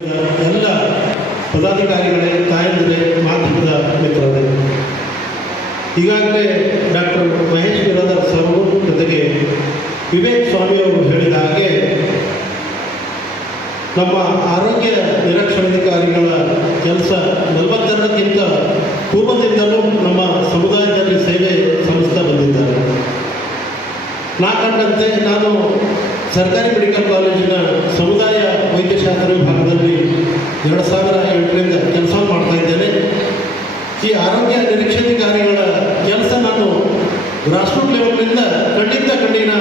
ಎಲ್ಲ ಪದಾಧಿಕಾರಿಗಳೇ, ತಾಯಂದಿರೇ, ಮಾಧ್ಯಮದ ಮಿತ್ರರೇ, ಈಗಾಗಲೇ ಡಾಕ್ಟರ್ ಮಹೇಶ್ ಬಿರಾದರ್ ಸರ್ ಜೊತೆಗೆ ವಿವೇಕ್ ಸ್ವಾಮಿಯವರು ಹೇಳಿದ ಹಾಗೆ ನಮ್ಮ ಆರೋಗ್ಯ ನಿರೀಕ್ಷಣಾಧಿಕಾರಿಗಳ ಕೆಲಸ 42ಕ್ಕಿಂತ ಪೂರ್ವದಿಂದಲೂ ನಮ್ಮ ಸಮುದಾಯದಲ್ಲಿ ಸೇವೆ ಸಲ್ಲಿಸ್ತಾ ಬಂದಿದ್ದಾರೆ. ನಾ ಕಂಡಂತೆ ನಾನು ಸರ್ಕಾರಿ ಮೆಡಿಕಲ್ ಕಾಲೇಜಿನ ಸಮುದಾಯ ವೈದ್ಯಶಾಸ್ತ್ರ ವಿಭಾಗದಲ್ಲಿ 2008ರಿಂದ ಕೆಲಸ ಮಾಡ್ತಾ ಇದ್ದೇನೆ. ಈ ಆರೋಗ್ಯ ನಿರೀಕ್ಷಾಧಿಕಾರಿಗಳ ಕೆಲಸ ನಾನು ಗ್ರಾಸ್ರೂಟ್ ಲೆವೆಲ್ನಿಂದ ಕಣ್ಣಿನ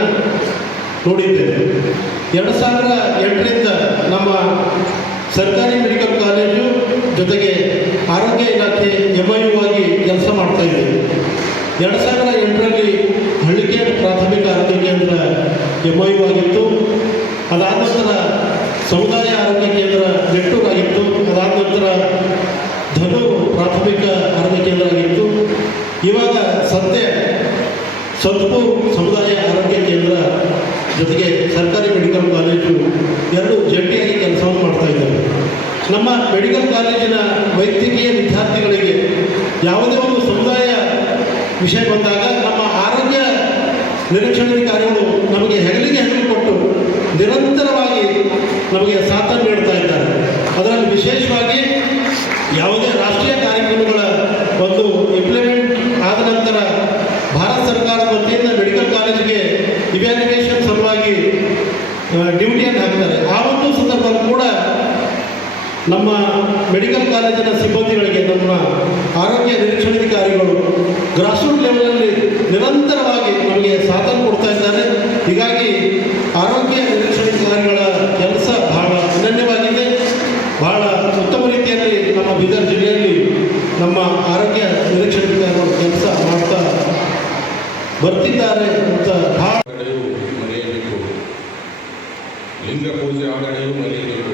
ನೋಡಿದ್ದೇನೆ. 2008ರಿಂದ ನಮ್ಮ ಸರ್ಕಾರಿ ಮೆಡಿಕಲ್ ಕಾಲೇಜು ಜೊತೆಗೆ ಆರೋಗ್ಯ ಇಲಾಖೆ MIU ಆಗಿ ಕೆಲಸ ಮಾಡ್ತಾ ಇದ್ದೇವೆ. 2008ರಲ್ಲಿ ಹಳ್ಳಿಕೇಡ್ ಪ್ರಾಥಮಿಕ ಆರೋಗ್ಯ ಕೇಂದ್ರ MIU ಆಗಿತ್ತು. ಅದಾದ ನಂತರ ಸಮುದಾಯ ಆರೋಗ್ಯ ಕೇಂದ್ರ ನೆಟ್ಟೂರು ಆಗಿತ್ತು. ಅದಾದ ನಂತರ ಧನು ಪ್ರಾಥಮಿಕ ಆರೋಗ್ಯ ಕೇಂದ್ರ ಆಗಿತ್ತು. ಇವಾಗ ಸದ್ಯ ಸತ್ಪುರ್ ಸಮುದಾಯ ಆರೋಗ್ಯ ಕೇಂದ್ರ ಜೊತೆಗೆ ಸರ್ಕಾರಿ ಮೆಡಿಕಲ್ ಕಾಲೇಜು ಎರಡು ಜಂಟಿಯಾಗಿ ಕೆಲಸವನ್ನು ಮಾಡ್ತಾ ಇದ್ದಾರೆ. ನಮ್ಮ ಮೆಡಿಕಲ್ ಕಾಲೇಜಿನ ವೈದ್ಯಕೀಯ ವಿದ್ಯಾರ್ಥಿಗಳಿಗೆ ಯಾವುದೇ ಒಂದು ಸಮುದಾಯ ವಿಷಯ ಬಂದಾಗ ನಮ್ಮ ಆರೋಗ್ಯ ನಿರೀಕ್ಷಣಾಧಿಕಾರಿಗಳು ನಮಗೆ ಹೆಗಲಿಗೆ ಕೊಟ್ಟು ನಿರಂತರವಾಗಿ ನಮಗೆ ಸಾಥನ್ನು ನೀಡ್ತಾ ಇದ್ದಾರೆ. ಅದರಲ್ಲಿ ವಿಶೇಷವಾಗಿ ಯಾವುದೇ ರಾಷ್ಟ್ರೀಯ ಕಾರ್ಯಕ್ರಮಗಳ ಒಂದು ಇಂಪ್ಲಿಮೆಂಟ್ ಆದ ನಂತರ ಭಾರತ ಸರ್ಕಾರದ ವತಿಯಿಂದ ಮೆಡಿಕಲ್ ಕಾಲೇಜಿಗೆ ಇವ್ಯಾಲ್ಯುಯೇಷನ್ ಸಲುವಾಗಿ ಡ್ಯೂಟಿಯನ್ನು ಹಾಕ್ತಾರೆ. ಆ ಒಂದು ಸಂದರ್ಭದಲ್ಲಿ ಕೂಡ ನಮ್ಮ ಮೆಡಿಕಲ್ ಕಾಲೇಜಿನ ಸಿಬ್ಬಂದಿಗಳಿಗೆ ನಮ್ಮ ಆರೋಗ್ಯ ನಿರೀಕ್ಷಣಾಧಿಕಾರಿಗಳು ಗ್ರಾಸ್ರೂಟ್ ಲೆವೆಲಲ್ಲಿ ನಿರಂತರವಾಗಿ ನಮಗೆ ಸಾಥನ್ನು ಕೊಡ್ತಾ ಇದ್ದಾರೆ. ಹೀಗಾಗಿ ಆರೋಗ್ಯ ನಿರೀಕ್ಷಣಾಧಿಕಾರಿಗಳ ಕೆಲಸ ಬಹಳ ಅನನ್ಯವಾಗಿದೆ. ಬಹಳ ಉತ್ತಮ ರೀತಿಯಲ್ಲಿ ನಮ್ಮ ಬೀದರ್ ಜಿಲ್ಲೆಯಲ್ಲಿ ನಮ್ಮ ಆರೋಗ್ಯ ನಿರೀಕ್ಷಣಾಧಿಕಾರಿಗಳು ಕೆಲಸ ಮಾಡ್ತಾ ಬರ್ತಿದ್ದಾರೆ ಅಂತ ಮರೆಯಬೇಕು. ಲಿಂಗ ಪೂಜೆ ಆಗಡೆಯೂ ಮರೆಯಬೇಕು.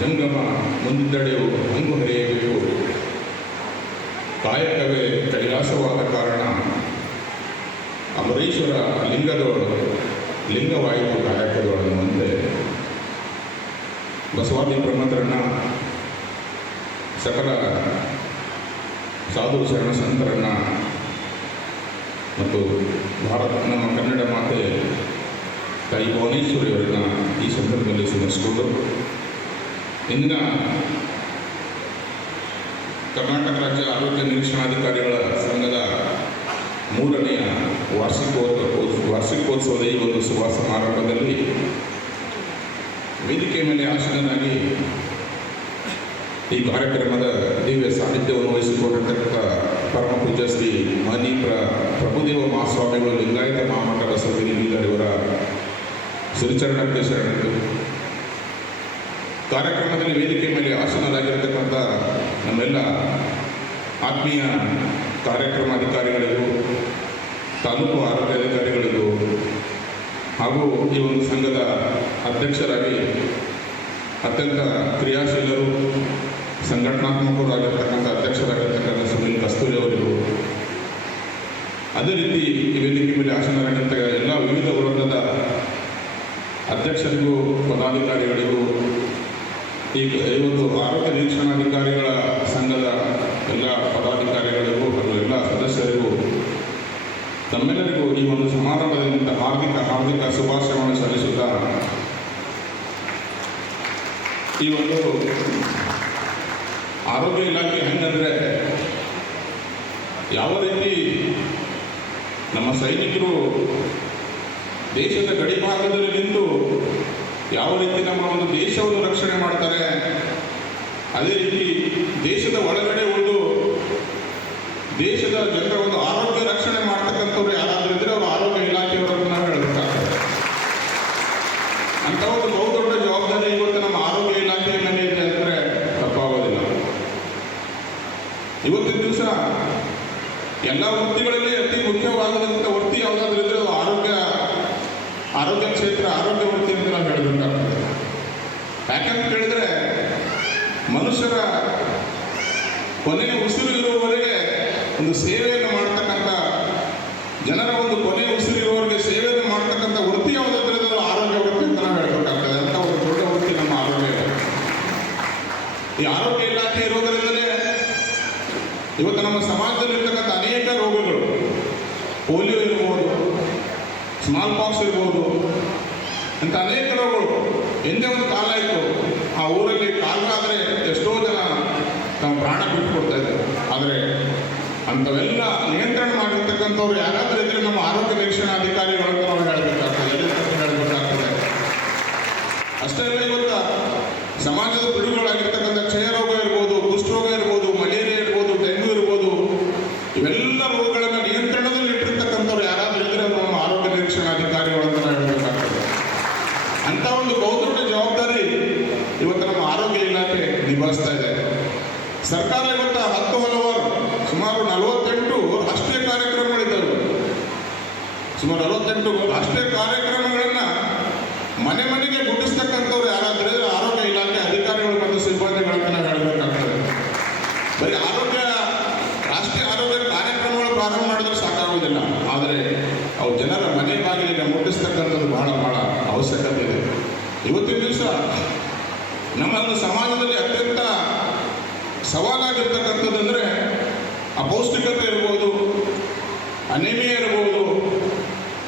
ಜಂಗಮ ಮುಂದಡೆಯು ಹಂಗು ಹರಿಯಬೇಕು. ಕಾಯಕವೇ ಕೈಲಾಸವಾದ ಕಾರಣ ಅಮರೇಶ್ವರ ಲಿಂಗವಾಯಿತು ಕಾಯಕದೊಳಗೆ ಮುಂದೆ ಬಸವಾದಿ ಪ್ರಮಥರನ್ನ ಸಕಲ ಸಾಧು ಶರಣ ಸಂತರನ್ನ ಮತ್ತು ನಮ್ಮ ಕನ್ನಡ ಮಾತೆ ತಾಯಿ ಭುವನೇಶ್ವರಿಯವರನ್ನ ಈ ಸಂದರ್ಭದಲ್ಲಿ ಸ್ಮರಿಸಿಕೊಂಡು ಇಂದಿನ ಕರ್ನಾಟಕ ರಾಜ್ಯ ಆರೋಗ್ಯ ನಿರೀಕ್ಷಣಾಧಿಕಾರಿಗಳ ಸಂಘದ 3ನೆಯ ವಾರ್ಷಿಕೋತ್ಸವದ ಈ ಒಂದು ಶುಭ ಸಮಾರಂಭದಲ್ಲಿ ವೇದಿಕೆ ಮೇಲೆ ಆಸೀನನಾಗಿ ಈ ಕಾರ್ಯಕ್ರಮದ ದಿವ್ಯ ಸಾನ್ನಿಧ್ಯವನ್ನು ವಹಿಸಿಕೊಂಡಿರ್ತಕ್ಕಂಥ ಪರಮ ಪೂಜ್ಯ ಶ್ರೀ ಮಾನಿ ಪ್ರಭುದೇವ ಮಹಾಸ್ವಾಮಿಗಳು ಲಿಂಗಾಯತ ಮಹಾಮಠ ಬಸವಗಿರಿ ಬೀದರ್ ಇವರ ಸಿರಿಚರಣಕ್ಕೆ ಶರಣರು. ಕಾರ್ಯಕ್ರಮದಲ್ಲಿ ವೇದಿಕೆ ಮೇಲೆ ಆಸೀನರಾಗಿರತಕ್ಕಂಥ ನಮ್ಮೆಲ್ಲ ಆತ್ಮೀಯ ಕಾರ್ಯಕ್ರಮ ಅಧಿಕಾರಿಗಳಿಗೂ, ತಾಲೂಕು ಆರೋಗ್ಯ ಅಧಿಕಾರಿಗಳಿಗೂ ಹಾಗೂ ಈ ಒಂದು ಸಂಘದ ಅಧ್ಯಕ್ಷರಾಗಿ ಅತ್ಯಂತ ಕ್ರಿಯಾಶೀಲರು, ಸಂಘಟನಾತ್ಮಕರು ಆಗಿರ್ತಕ್ಕಂಥ ಅಧ್ಯಕ್ಷರಾಗಿರ್ತಕ್ಕಂಥ ಸುನಿಲ್ ಕಸ್ತೂರಿ ಅವರಿಗೂ, ಅದೇ ರೀತಿ ಈ ವೇದಿಕೆ ಮೇಲೆ ಆಸೀನರಾಗಿದ್ದ ಎಲ್ಲ ವಿವಿಧ ವೃಂದದ ಅಧ್ಯಕ್ಷರಿಗೂ, ಪದಾಧಿಕಾರಿಗಳಿಗೂ, ಈ ಒಂದು ಆರೋಗ್ಯ ನಿರೀಕ್ಷಣಾಧಿಕಾರಿಗಳ ಸಂಘದ ಎಲ್ಲ ಪದಾಧಿಕಾರಿಗಳಿಗೂ ಹಾಗೂ ಎಲ್ಲ ಸದಸ್ಯರಿಗೂ ತಮ್ಮೆಲ್ಲರಿಗೂ ಈ ಒಂದು ಸಮಾರಂಭದಿಂದ ಹಾರ್ದಿಕ ಶುಭಾಶಯವನ್ನು ಸಲ್ಲಿಸುತ್ತಾ ಈ ಒಂದು ಆರೋಗ್ಯ ಇಲಾಖೆ ಹೆಂಗಂದರೆ ಯಾವ ರೀತಿ ನಮ್ಮ ಸೈನಿಕರು ದೇಶದ ಗಡಿ ಭಾಗದಲ್ಲಿ ನಿಂತು ಯಾವ ರೀತಿ ನಮ್ಮ ಒಂದು ದೇಶವನ್ನು ರಕ್ಷಣೆ ಮಾಡ್ತಾರೆ, ಅದೇ ರೀತಿ ದೇಶದ ಒಳಗಡೆ ಒಂದು ದೇಶದ ಜನರ ಒಂದು ಆರೋಗ್ಯ ರಕ್ಷಣೆ ಮಾಡ್ತಕ್ಕಂಥವ್ರು ಯಾರಾದರೂ ಇದ್ರೆ ಅವರು ಆರೋಗ್ಯ ಇಲಾಖೆಯವರನ್ನು ನಾವು ಹೇಳ್ಬೇಕಾಗ್ತದೆ. ಅಂತ ಒಂದು ಬಹುದೊಡ್ಡ ಜವಾಬ್ದಾರಿ ಇವತ್ತು ನಮ್ಮ ಆರೋಗ್ಯ ಇಲಾಖೆ ಮೇಲೆ ಇದೆ ಅಂದರೆ ತಪ್ಪಾಗೋದಿಲ್ಲ. ಇವತ್ತಿನ ದಿವಸ ಎಲ್ಲ ವೃತ್ತಿಗಳಲ್ಲಿ ಅತಿ ಮುಖ್ಯವಾದಂಥ ವೃತ್ತಿ ಯಾವುದಾದ್ರೂ ಇದ್ರೆ ಅದು ಆರೋಗ್ಯ ಕ್ಷೇತ್ರ, ಆರೋಗ್ಯ ವೃತ್ತಿ ಅಂತ ನಾವು ಹೇಳಬೇಕಾಗ್ತದೆ. ಯಾಕಂತ ಕೇಳಿದ್ರೆ ಮನುಷ್ಯರ ಕೊನೆಯ ಉಸಿರು ಇರುವವರೆಗೆ ಒಂದು ಸೇವೆಯನ್ನು ಮಾಡ್ತಕ್ಕಂಥ, ಜನರ ಒಂದು ಕೊನೆಯ ಉಸಿರು ಇರುವವರೆಗೆ ಸೇವೆಯನ್ನು ಮಾಡ್ತಕ್ಕಂಥ ವೃತ್ತಿ ಯಾವುದಾದ್ರೂ ಆರೋಗ್ಯ ವೃತ್ತಿ ಅಂತ ನಾವು ಹೇಳಬೇಕಾಗ್ತದೆ. ಅಂತ ಒಂದು ದೊಡ್ಡ ವೃತ್ತಿ ನಮ್ಮ ಆರೋಗ್ಯ ಈ ಆರೋಗ್ಯ ಇಲಾಖೆ ಇರೋದರಿಂದಲೇ ಇವತ್ತು ನಮ್ಮ ಸಮಾಜದಲ್ಲಿ ಇರ್ತಕ್ಕಂಥ ಅನೇಕ ರೋಗಗಳು, ಪೋಲಿಯೋ ಇರ್ಬೋದು, ಸ್ಮಾಲ್ ಪಾಕ್ಸ್ ಇರ್ಬೋದು, ಅಂತ ಅನೇಕ ರೋಗಗಳು ಎಂದೇ ಒಂದು ಕಾಲ ಇತ್ತು. ಆ ಊರಲ್ಲಿ ಕಾಲಾದರೆ ಎಷ್ಟೋ ಜನ ನಾವು ಪ್ರಾಣ ಬಿಟ್ಟುಕೊಡ್ತಾ ಇದ್ದಾರೆ. ಆದರೆ ಅಂಥವೆಲ್ಲ ನಿಯಂತ್ರಣ ಮಾಡಿರ್ತಕ್ಕಂಥವ್ರು ಯಾರಾದರೂ ಇದ್ರೆ ನಮ್ಮ ಆರೋಗ್ಯ ನಿರೀಕ್ಷಣಾಧಿಕಾರಿಗಳನ್ನು ನಾವು ಹೇಳಬೇಕಾಗ್ತದೆ, ಹೇಳಬೇಕಾಗ್ತದೆ. ಅಷ್ಟೇ ಅಲ್ಲ, ಇವತ್ತು ಸಮಾಜದ ಪಿಡುಗುಗಳಾಗಿರ್ತಕ್ಕಂಥ ಕ್ಷಯ ರೋಗ ಇರ್ಬೋದು, ಕುಷ್ಠರೋಗ ಇರ್ಬೋದು, ಮಲೇರಿಯಾ ಇರ್ಬೋದು, ಡೆಂಗು ಇರ್ಬೋದು, ಇವೆಲ್ಲ ರೋಗಗಳನ್ನು ನಿಯಂತ್ರಣದಲ್ಲಿ ಇಟ್ಟಿರ್ತಕ್ಕಂಥವ್ರು ಯಾರಾದರೂ ಇದ್ರೆ ನಮ್ಮ ಆರೋಗ್ಯ ನಿರೀಕ್ಷಣಾಧಿಕಾರಿಗಳನ್ನು ನಾವು ಹೇಳಬೇಕಾಗ್ತದೆ. ಅಂತ ಒಂದು ಬಹುದೊಡ್ಡ ಜವಾಬ್ದಾರಿ ಇವತ್ತು ನಮ್ಮ ಆರೋಗ್ಯ ಇಲಾಖೆ ನಿಭಾಯಿಸ್ತಾ ಇದೆ. ಸರ್ಕಾರ ಇವತ್ತು 10 ಹಲವಾರು ಸುಮಾರು 48 ರಾಷ್ಟ್ರೀಯ ಕಾರ್ಯಕ್ರಮಗಳಿದ್ದಾವೆ. ಸುಮಾರು 48 ರಾಷ್ಟ್ರೀಯ ಕಾರ್ಯಕ್ರಮಗಳನ್ನು ಮನೆ ಮನೆಗೆ ಮುಟ್ಟಿಸ್ತಕ್ಕಂಥವ್ರು ಯಾರಾದರೆ ಆರೋಗ್ಯ ಇಲಾಖೆ ಅಧಿಕಾರಿಗಳು ಮತ್ತು ಸಿಬ್ಬಂದಿಗಳಂತ ನಾವು ಹೇಳಬೇಕಾಗ್ತದೆ. ಬರೀ ರಾಷ್ಟ್ರೀಯ ಆರೋಗ್ಯ ಕಾರ್ಯಕ್ರಮಗಳು ಪ್ರಾರಂಭ ಮಾಡಿದ್ರೆ ಸಾಕಾಗುವುದಿಲ್ಲ, ಆದರೆ ಅವು ಜನರ ಮನೆ ಬಾಗಿಲಿಗೆ ಮುಟ್ಟಿಸ್ತಕ್ಕಂಥದ್ದು ಬಹಳ ಬಹಳ ಅವಶ್ಯಕತೆ ಇದೆ. ಇವತ್ತಿನ ದಿವಸ ನಮ್ಮ ಸಮಾಜದಲ್ಲಿ ಅತ್ಯಂತ ಸವಾಲಾಗಿರ್ತಕ್ಕಂಥದ್ದು ಅಂದರೆ ಅಪೌಷ್ಟಿಕತೆ ಇರ್ಬೋದು, ಅನಿಮಿಯಾ ಇರ್ಬೋದು,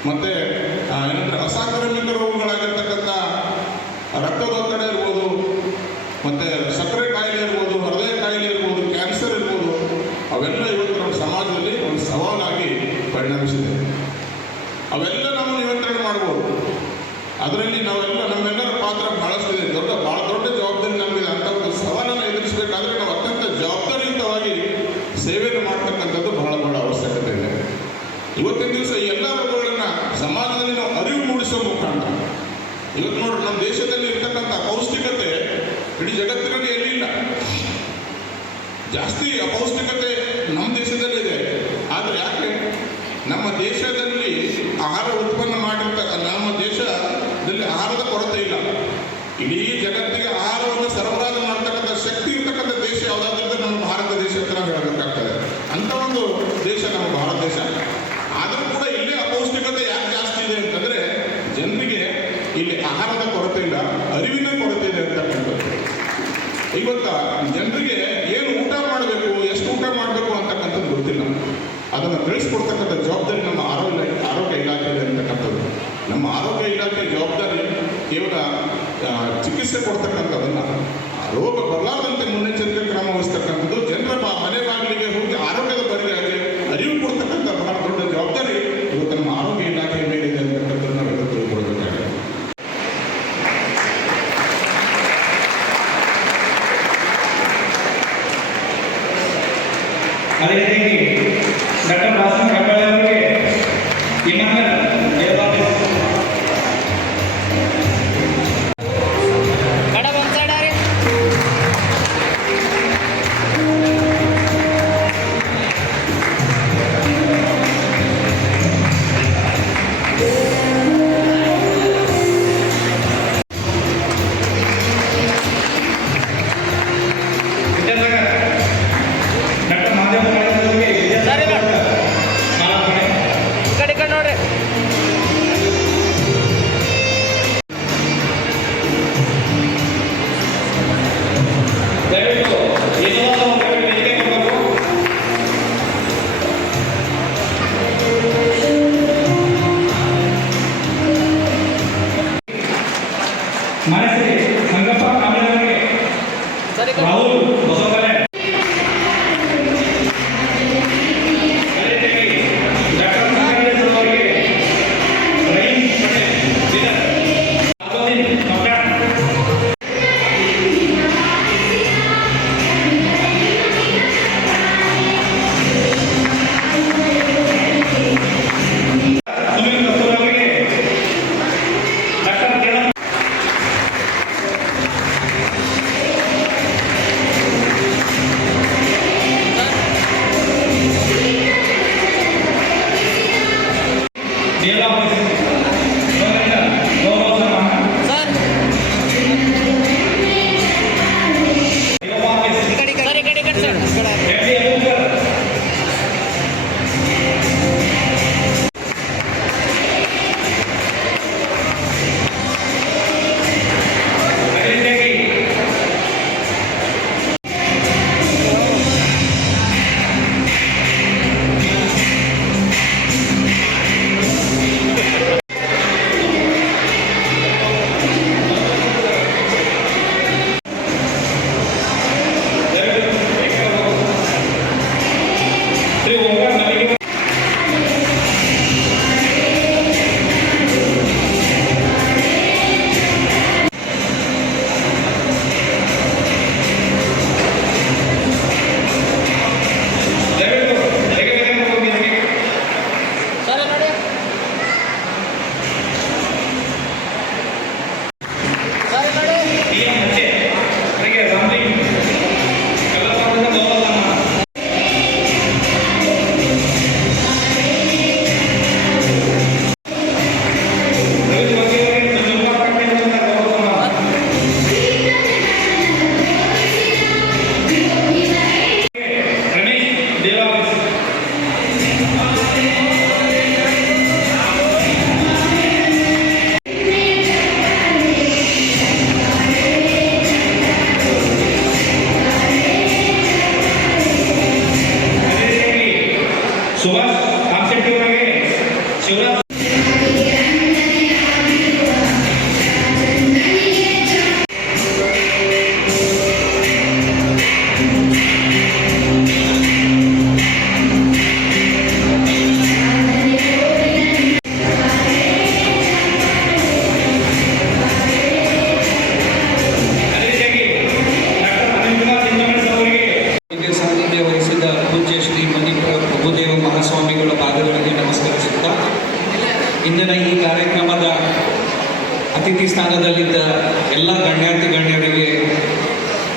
ಮತ್ತು ಏನಂದರೆ ಅಸಾಂಕ್ರಾಮಿಕ ರೋಗಗಳಾಗಿರ್ತಕ್ಕಂಥ ರಕ್ತದೊತ್ತಡ ಇರ್ಬೋದು, ಮತ್ತು ಸಕ್ಕರೆ ಕಾಯಿಲೆ ಇರ್ಬೋದು, ಹೃದಯ ಕಾಯಿಲೆ ಇರ್ಬೋದು, ಕ್ಯಾನ್ಸರ್ ಇರ್ಬೋದು, ಅವೆಲ್ಲ ಇವತ್ತು ನಮ್ಮ ಸಮಾಜದಲ್ಲಿ ಒಂದು ಸವಾಲಾಗಿ ಪರಿಣಮಿಸಿದೆ. ಅವೆಲ್ಲ ನಾವು ನಿಯಂತ್ರಣ ಮಾಡ್ಬೋದು. ಅದರಲ್ಲಿ ನಮ್ಮೆಲ್ಲರ ಪಾತ್ರ ಬಹಳಷ್ಟಿದೆ. ಬಹಳ ದೊಡ್ಡ ಜವಾಬ್ದಾರಿ ನಮಗಿದೆ. ಅಂಥ ಒಂದು ಸವಾಲನ್ನು ಎದುರಿಸಬೇಕಾದ್ರೆ ನಾವು ಅತ್ಯಂತ ಜವಾಬ್ದಾರಿಯುತವಾಗಿ ಸೇವೆಯನ್ನು ಮಾಡ್ತಕ್ಕಂಥದ್ದು ಬಹಳ ಬಹಳ ಅವಶ್ಯಕತೆ ಇದೆ. ಇವತ್ತಿನ ದಿವಸ ಈ ಎಲ್ಲ ರೋಗಗಳನ್ನು ಸಮಾಜದಲ್ಲಿ ನಾವು ಅರಿವು ಮೂಡಿಸುವ ಮುಖಾಂತರ ಇವತ್ತು ನೋಡ್ರಿ, ನಮ್ಮ ದೇಶದಲ್ಲಿ ಇರ್ತಕ್ಕಂಥ ಅಪೌಷ್ಟಿಕತೆ ಇಡೀ ಜಗತ್ತಿನಲ್ಲಿ ಎಲ್ಲಿಲ್ಲ. ಜಾಸ್ತಿ ಅಪೌಷ್ಟಿಕತೆ ನಮ್ಮ ದೇಶದಲ್ಲಿ ಇದೆ. ಆದರೆ ಯಾಕೆ ನಮ್ಮ ದೇಶದಲ್ಲಿ ಆಹಾರ ಉತ್ಪನ್ನ ನಮ್ಮ ದೇಶದಲ್ಲಿ ಆಹಾರದ ಕೊರತೆ ಇಲ್ಲ. ಇಡೀ ಜಗತ್ತಿಗೆ ಆಹಾರವನ್ನು ಸರಬರಾಜು ಮಾಡ್ತಕ್ಕಂಥ ಶಕ್ತಿ ಇರ್ತಕ್ಕಂಥ ದೇಶ ಯಾವುದಾದ್ರೂ ನಮ್ಮ ಭಾರತ ದೇಶ ಅಂತ ನಾವು ಹೇಳಬೇಕಾಗ್ತದೆ. ಅಂಥ ಒಂದು ದೇಶ ನಮ್ಮ ಭಾರತ ದೇಶ. ಆದರೂ ಕೂಡ ಇಲ್ಲಿ ಅಪೌಷ್ಟಿಕತೆ ಯಾಕೆ ಜಾಸ್ತಿ ಇದೆ ಅಂತಂದರೆ ಜನರಿಗೆ ಇಲ್ಲಿ ಆಹಾರದ ಕೊರತೆ ಇಲ್ಲ, ಅರಿವಿನ ಕೊರತೆ ಇದೆ ಅಂತಕ್ಕಂಥದ್ದು. ಇವತ್ತು ಜನರಿಗೆ ಏನು ಊಟ ಮಾಡಬೇಕು, ಎಷ್ಟು ಊಟ ಮಾಡಬೇಕು ಅಂತಕ್ಕಂಥದ್ದು ಗೊತ್ತಿಲ್ಲ. ಅದನ್ನು ತಿಳಿಸ್ಕೊಡ್ತಕ್ಕಂಥ ಜವಾಬ್ದಾರಿ ನಮ್ಮ ಆರೋಗ್ಯ ಇಲಾಖೆ ಇದೆ ಅಂತಕ್ಕಂಥದ್ದು. ನಮ್ಮ ಆರೋಗ್ಯ ಇಲಾಖೆ ಜವಾಬ್ದಾರಿ ಕೇವಲ ಚಿಕಿತ್ಸೆ ಕೊಡ್ತಕ್ಕಂಥದ್ದಲ್ಲ, ರೋಗ ಬರಲಾರದಂತೆ ಮುನ್ನೆಚ್ಚರಿಕೆ ಕ್ರಮ ವಹಿಸ್ತಕ್ಕಂಥದ್ದು, ಜನರ ಮನೆ ಬಾಗಿಲಿಗೆ ಹೋಗಿ ಆರೋಗ್ಯದ ಬಗ್ಗೆ ಅರಿವು ಕೊಡ್ತಕ್ಕಂಥ ಬಹಳ ದೊಡ್ಡ ಜವಾಬ್ದಾರಿ ಇವತ್ತು ನಮ್ಮ ಆರೋಗ್ಯ ಇಲಾಖೆಯ ಮೇಲಿದೆ ಅಂತಕ್ಕಂಥದ್ದು ನಾವೆಲ್ಲ ತಿಳ್ಕೊಳ್ಬೇಕಾಗಿದೆ. ಅದೇ ರೀತಿ ಡಾಕ್ಟರ್ ರಾಜನ್ ಕಬ್ಬಾಳೆ ಅವರಿಗೆ ಇಮಾನರ್ ಡಾಕ್ಟರ್ ಮಾದೇವ ಅವರಿಗೆ ನೋಡ್ರಿ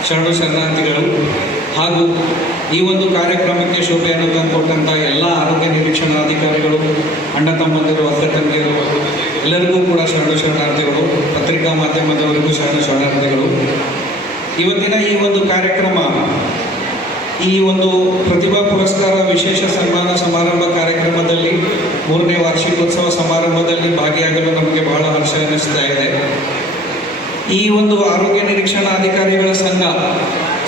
ಶರಣು ಶರಣಾರ್ಥಿಗಳು ಹಾಗೂ ಈ ಒಂದು ಕಾರ್ಯಕ್ರಮಕ್ಕೆ ಶೋಭೆಯನ್ನು ತಂದುಕೊಟ್ಟಂಥ ಎಲ್ಲ ಆರೋಗ್ಯ ನಿರೀಕ್ಷಣಾಧಿಕಾರಿಗಳು, ಅಣ್ಣ ತಮ್ಮಂದಿರು, ಅಕ್ಕ ತಂಗಿಯರು ಎಲ್ಲರಿಗೂ ಕೂಡ ಶರಣು ಶರಣಾರ್ಥಿಗಳು. ಪತ್ರಿಕಾ ಮಾಧ್ಯಮದವರಿಗೂ ಶರಣು ಶರಣಾರ್ಥಿಗಳು. ಇವತ್ತಿನ ಈ ಒಂದು ಕಾರ್ಯಕ್ರಮ, ಈ ಒಂದು ಪ್ರತಿಭಾ ಪುರಸ್ಕಾರ ವಿಶೇಷ ಸನ್ಮಾನ ಸಮಾರಂಭ ಕಾರ್ಯಕ್ರಮದಲ್ಲಿ 3ನೇ ವಾರ್ಷಿಕೋತ್ಸವ ಸಮಾರಂಭದಲ್ಲಿ ಭಾಗಿಯಾಗಲು ನಮಗೆ ಬಹಳ ಹರ್ಷ ಅನ್ನಿಸ್ತಾ ಇದೆ. ಈ ಒಂದು ಆರೋಗ್ಯ ನಿರೀಕ್ಷಣಾಧಿಕಾರಿಗಳ ಸಂಘ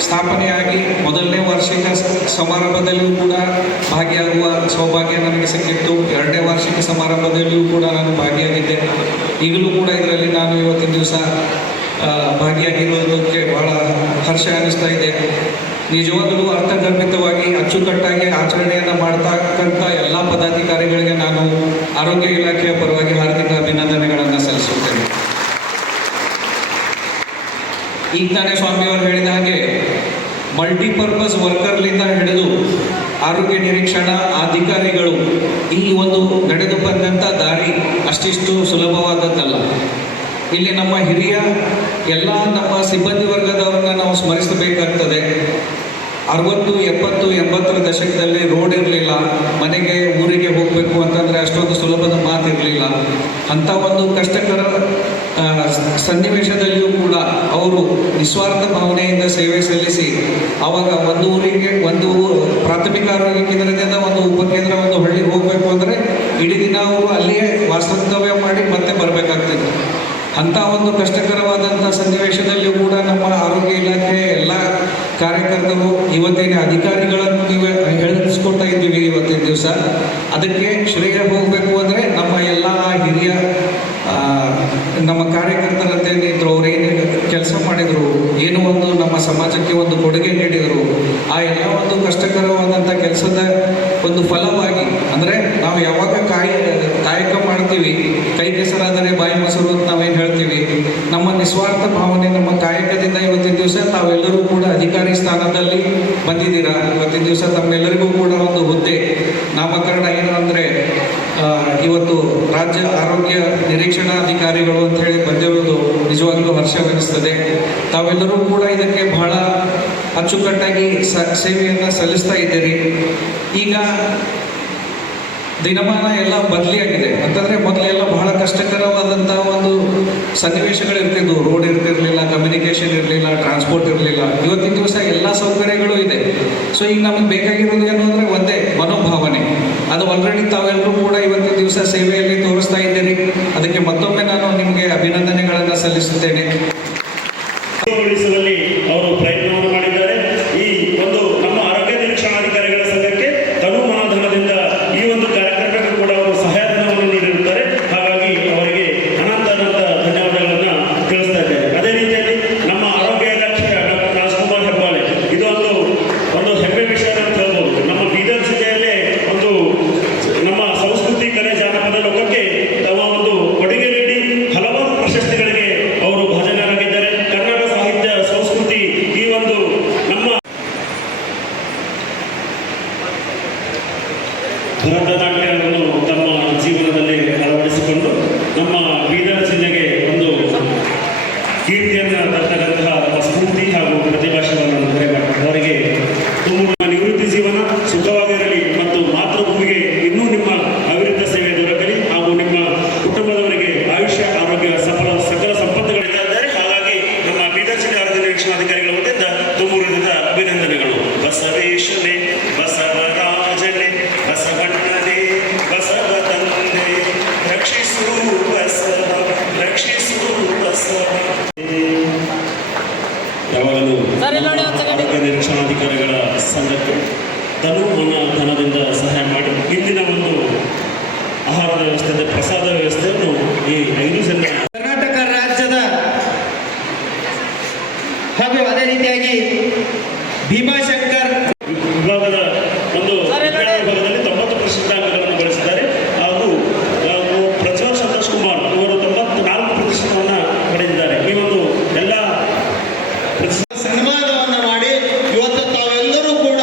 ಸ್ಥಾಪನೆಯಾಗಿ 1ನೇ ವಾರ್ಷಿಕ ಸಮಾರಂಭದಲ್ಲಿಯೂ ಕೂಡ ಭಾಗಿಯಾಗುವ ಸೌಭಾಗ್ಯ ನನಗೆ ಸಿಕ್ಕಿತ್ತು. 2ನೇ ವಾರ್ಷಿಕ ಸಮಾರಂಭದಲ್ಲಿಯೂ ಕೂಡ ನಾನು ಭಾಗಿಯಾಗಿದ್ದೆ. ಈಗಲೂ ಕೂಡ ಇದರಲ್ಲಿ ನಾನು ಇವತ್ತಿನ ದಿವಸ ಭಾಗಿಯಾಗಿರುವುದಕ್ಕೆ ಬಹಳ ಹರ್ಷ ಅನ್ನಿಸ್ತಾ ಇದೆ. ನಿಜವಾಗಲೂ ಅರ್ಥಗರ್ಭಿತವಾಗಿ ಅಚ್ಚುಕಟ್ಟಾಗಿ ಆಚರಣೆಯನ್ನು ಮಾಡ್ತಕ್ಕಂಥ ಎಲ್ಲ ಪದಾಧಿಕಾರಿಗಳಿಗೆ ನಾನು ಆರೋಗ್ಯ ಇಲಾಖೆಯ ಪರವಾಗಿ ಹಾರ್ದಿಕ ಅಭಿನಂದನೆಗಳನ್ನು ಸಲ್ಲಿಸುತ್ತೇನೆ. ಈಗ ತಾನೇ ಸ್ವಾಮಿಯವರು ಹೇಳಿದ ಹಾಗೆ ಮಲ್ಟಿಪರ್ಪಸ್ ವರ್ಕರ್ಲಿಂದ ಹಿಡಿದು ಆರೋಗ್ಯ ನಿರೀಕ್ಷಣಾ ಅಧಿಕಾರಿಗಳು ಈ ಒಂದು ನಡೆದು ಬಂದಂಥ ದಾರಿ ಅಷ್ಟಿಷ್ಟು ಸುಲಭವಾದದ್ದಲ್ಲ. ಇಲ್ಲಿ ನಮ್ಮ ಹಿರಿಯ ಎಲ್ಲ ನಮ್ಮ ಸಿಬ್ಬಂದಿ ವರ್ಗದವರನ್ನು ನಾವು ಸ್ಮರಿಸಬೇಕಾಗ್ತದೆ. 60, 70, 80ರ ದಶಕದಲ್ಲಿ ರೋಡ್ ಇರಲಿಲ್ಲ. ಮನೆಗೆ ಊರಿಗೆ ಹೋಗಬೇಕು ಅಂತಂದರೆ ಅಷ್ಟೊಂದು ಸುಲಭದ ಮಾತಿರಲಿಲ್ಲ. ಅಂಥ ಒಂದು ಕಷ್ಟಕರ ಸನ್ನಿವೇಶದಲ್ಲಿಯೂ ಕೂಡ ಅವರು ನಿಸ್ವಾರ್ಥ ಭಾವನೆಯಿಂದ ಸೇವೆ ಸಲ್ಲಿಸಿ ಆವಾಗ ಒಂದು ಪ್ರಾಥಮಿಕ ಆರೋಗ್ಯ ಕೇಂದ್ರದಿಂದ ಒಂದು ಉಪಕೇಂದ್ರ, ಒಂದು ಹಳ್ಳಿಗೆ ಹೋಗಬೇಕು ಅಂದರೆ ಇಡೀ ದಿನ ಅವರು ಅಲ್ಲಿಯೇ ವಾಸ್ತವ್ಯ ಮಾಡಿ ಮತ್ತೆ ಬರಬೇಕಾಗ್ತಿತ್ತು. ಅಂಥ ಒಂದು ಕಷ್ಟಕರವಾದಂಥ ಸನ್ನಿವೇಶದಲ್ಲಿಯೂ ಕೂಡ ನಮ್ಮ ಆರೋಗ್ಯ ಇಲಾಖೆ ಎಲ್ಲ ಕಾರ್ಯಕರ್ತರು ಇವತ್ತಿನ ಅಧಿಕಾರಿಗಳನ್ನು ನೀವು ಹೇಳಿಸ್ಕೊಳ್ತಾ ಇದ್ದೀವಿ ಇವತ್ತಿನ ದಿವಸ. ಅದಕ್ಕೆ ಶ್ರೇಯ ಹೋಗಬೇಕು ಅಂದರೆ ನಮ್ಮ ಎಲ್ಲ ಹಿರಿಯ ನಮ್ಮ ಕಾರ್ಯಕರ್ತರಂತೆ ನಿಂತರು, ಅವ್ರು ಏನು ಕೆಲಸ ಮಾಡಿದರು, ಏನು ಒಂದು ನಮ್ಮ ಸಮಾಜಕ್ಕೆ ಒಂದು ಕೊಡುಗೆ ನೀಡಿದರು, ಆ ಎಲ್ಲ ಒಂದು ಕಷ್ಟಕರವಾದಂಥ ಕೆಲಸದ ಒಂದು ಫಲವಾಗಿ, ಅಂದರೆ ನಾವು ಯಾವಾಗ ಕಾಯಕ ಮಾಡ್ತೀವಿ, ಕೈ ಕೆಸರಾದರೆ ಬಾಯಿ ಮೊಸರು ಅಂತ ನಾವೇನು ಹೇಳ್ತೀವಿ, ನಮ್ಮ ನಿಸ್ವಾರ್ಥ ಭಾವನೆ, ನಮ್ಮ ಕಾಯಕದಿಂದ ಇವತ್ತಿನ ದಿವಸ ತಾವೆಲ್ಲರೂ ಕೂಡ ಅಧಿಕಾರಿ ಸ್ಥಾನದಲ್ಲಿ ಬಂದಿದ್ದೀರಾ. ಇವತ್ತಿನ ದಿವಸ ತಮ್ಮೆಲ್ಲರಿಗೂ ಕೂಡ ಒಂದು ಹುದ್ದೆ ನಾಮಕರಣ ಏನು ಅಂದರೆ ಇವತ್ತು ರಾಜ್ಯ ಆರೋಗ್ಯ ನಿರೀಕ್ಷಣಾಧಿಕಾರಿಗಳು ಅಂತ ಹೇಳಿ ಬಂದಿರುವುದು ನಿಜವಾಗ್ಲೂ ಹರ್ಷವೆನಿಸ್ತದೆ. ತಾವೆಲ್ಲರೂ ಕೂಡ ಇದಕ್ಕೆ ಬಹಳ ಅಚ್ಚುಕಟ್ಟಾಗಿ ಸೇವೆಯನ್ನು ಸಲ್ಲಿಸ್ತಾ ಇದ್ದೀರಿ. ಈಗ ದಿನಮಾನ ಎಲ್ಲ ಬದಲಿಯಾಗಿದೆ. ಅಂತಂದರೆ ಮೊದಲೆಲ್ಲ ಬಹಳ ಕಷ್ಟಕರವಾದಂಥ ಒಂದು ಸನ್ನಿವೇಶಗಳಿರ್ತಿದ್ವು. ರೋಡ್ ಇರ್ತಿರಲಿಲ್ಲ, ಕಮ್ಯುನಿಕೇಷನ್ ಇರಲಿಲ್ಲ, ಟ್ರಾನ್ಸ್ಪೋರ್ಟ್ ಇರಲಿಲ್ಲ. ಇವತ್ತಿನ ದಿವಸ ಎಲ್ಲ ಸೌಕರ್ಯಗಳು ಇದೆ. ಸೊ ಈಗ ನಮಗೆ ಬೇಕಾಗಿರೋದು ಏನು ಅಂದರೆ ಒಂದೇ ಮನೋಭಾವನೆ. ಅದು ಆಲ್ರೆಡಿ ತಾವೆಲ್ಲರೂ ಕೂಡ ಇವತ್ತಿನ ದಿವಸ ಸೇವೆಯಲ್ಲಿ ತೋರಿಸ್ತಾ ಇದ್ದೀರಿ. ಅದಕ್ಕೆ ಮತ್ತೊಮ್ಮೆ ನಾನು ನಿಮಗೆ ಅಭಿನಂದನೆಗಳನ್ನು ಸಲ್ಲಿಸುತ್ತೇನೆ. ಅವರು ಪ್ರಯತ್ನವನ್ನು ಮಾಡಿದ್ದಾರೆ. ಈ ಒಂದು ನಮ್ಮ ಆರೋಗ್ಯ ನಿರೀಕ್ಷಣಾಧಿಕಾರಿಗಳ ಸಂಘಕ್ಕೆ ತನು ಮನೋಧನದಿಂದ ಈ ಒಂದು ಕಾರ್ಯಕ್ರಮಕ್ಕೆ ಕೂಡ ಅವರು ಸಹಾಯಧನವನ್ನು ನೀಡಿರುತ್ತಾರೆ. ಹಾಗಾಗಿ ಅವರಿಗೆ ಅನಂತ ಧನ್ಯವಾದಗಳನ್ನು ತಿಳಿಸ್ತಾ ಇದ್ದೇನೆ. ಅದೇ ರೀತಿಯಲ್ಲಿ ನಮ್ಮ ಆರೋಗ್ಯ ಇಲಾಖೆಯ ಡಾಕ್ಟರ್ ರಾಜ್ಕುಮಾರ್ ಹೆಬ್ಬಾಳೆ, ಇದು ಒಂದು ಹೆಮ್ಮೆ ವಿಷಯ ಅಂತ ಹೇಳ್ಬೋದು. ನಮ್ಮ ಬೀದರ್ ಜಿಲ್ಲೆಯಲ್ಲೇ ಒಂದು ನಮ್ಮ ಸಂಸ್ಕೃತಿ, ಕಲೆ, ಜಾನಪದ ಲೋಕಕ್ಕೆ ತಮ್ಮ ಒಂದು ಕೊಡುಗೆ ನೀಡಿ ಹಲವಾರು ಪ್ರಶಸ್ತಿಗಳಿಗೆ ಅವರು ಭಾಜನರಾಗಿದ್ದಾರೆ. ಕನ್ನಡ ಸಾಹಿತ್ಯ, ಸಂಸ್ಕೃತಿ, ಈ ಒಂದು ನಮ್ಮ ಭರತನಾಟ್ಯವನ್ನು ತಮ್ಮ ಜೀವನದಲ್ಲಿ ಅಳವಡಿಸಿಕೊಂಡು ನಮ್ಮ ಬೀದರ್ ಜಿಲ್ಲೆಗೆ ಒಂದು ಕೀರ್ತಿಯನ್ನು ತರ್ತಕ್ಕಂತಹ ಸ್ಫೂರ್ತಿ ಹಾಗೂ ಪ್ರತಿಭಾಶವನ್ನು ಕರೆಮಾಡ್ತಾರೆ. ಅವರಿಗೆ ತುಂಬ ನಿವೃತ್ತಿ ಜೀವನ ಸುಖವಾಗಿರಲಿ ಮತ್ತು ಮಾತೃಭೂಮಿಗೆ ಇನ್ನೂ ನಿಮ್ಮ ಅವಿರತ ಸೇವೆ ದೊರಕಲಿ ಹಾಗೂ ನಿಮ್ಮ ಕುಟುಂಬದವರಿಗೆ ಆಯುಷ್ಯ, ಆರೋಗ್ಯ, ಸಕಲ ಸಂಪತ್ತುಗಳಿದ್ದಾರೆ. ಹಾಗಾಗಿ ನಮ್ಮ ಬೀದರ್ ಜಿಲ್ಲೆ ಆರೋಗ್ಯ ನಿರೀಕ್ಷಣಾಧಿಕಾರಿಗಳ ವತಿಯಿಂದ ತುಂಬ ಹೃದಯದ ಅಭಿನಂದನೆಗಳು. ಬಸವೇಶನೇ, ಬಸವರಾಜನೇ, ಬಸವಣ್ಣನೇ, ಬಸವ ತಂದೆ, ರಕ್ಷಿಸು ಬಸವ, ರಕ್ಷಿಸು ಬಸವ. ಯಾವಾಗಲೂ ಆರೋಗ್ಯ ನಿರೀಕ್ಷಣಾಧಿಕಾರಿಗಳ ಸಂಘಕ್ಕೆ ತನು ಧನದಿಂದ ಸಹಾಯ ಮಾಡಿ ಇಂದಿನ ಒಂದು ಆಹಾರದ ವ್ಯವಸ್ಥೆ, ಪ್ರಸಾದ ವ್ಯವಸ್ಥೆಯನ್ನು ಈ 5 ಜನ ಕರ್ನಾಟಕ ರಾಜ್ಯದ ಹಾಗೂ ಅದೇ ರೀತಿಯಾಗಿ ಭೀಮಾಶಂಕರ್ ವಿಭಾಗದ ಒಂದು ವಿಭಾಗದಲ್ಲಿ 90% ಅಂಕಗಳನ್ನು ಗಳಿಸಿದ್ದಾರೆ. ಹಾಗೂ ಪ್ರಜ್ವಲ್ ಸಂತೋಷ್ ಕುಮಾರ್ ಇವರು 94% ಪಡೆದಿದ್ದಾರೆ. ಈ ಒಂದು ಎಲ್ಲ ಸನ್ಮಾನವನ್ನು ಮಾಡಿ ಇವತ್ತು ತಾವೆಲ್ಲರೂ ಕೂಡ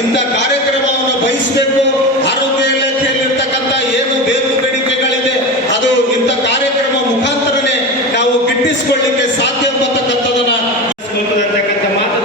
ಇಂಥ ಕಾರ್ಯಕ್ರಮವನ್ನು ಬಯಸಬೇಕು. ಆರೋಗ್ಯ ಇಲಾಖೆಯಲ್ಲಿರ್ತಕ್ಕಂಥ ಏನು ಬೇಕು ಬೇಡಿಕೆಗಳಿದೆ ಅದು ಇಂಥ ಕಾರ್ಯಕ್ರಮ ಮುಖಾಂತರನೇ ನಾವು ಗಿಟ್ಟಿಸಿಕೊಳ್ಳಿಕ್ಕೆ ಸಾಧ್ಯ ಎಂಬತಕ್ಕಂಥದನ್ನ ಮಾತು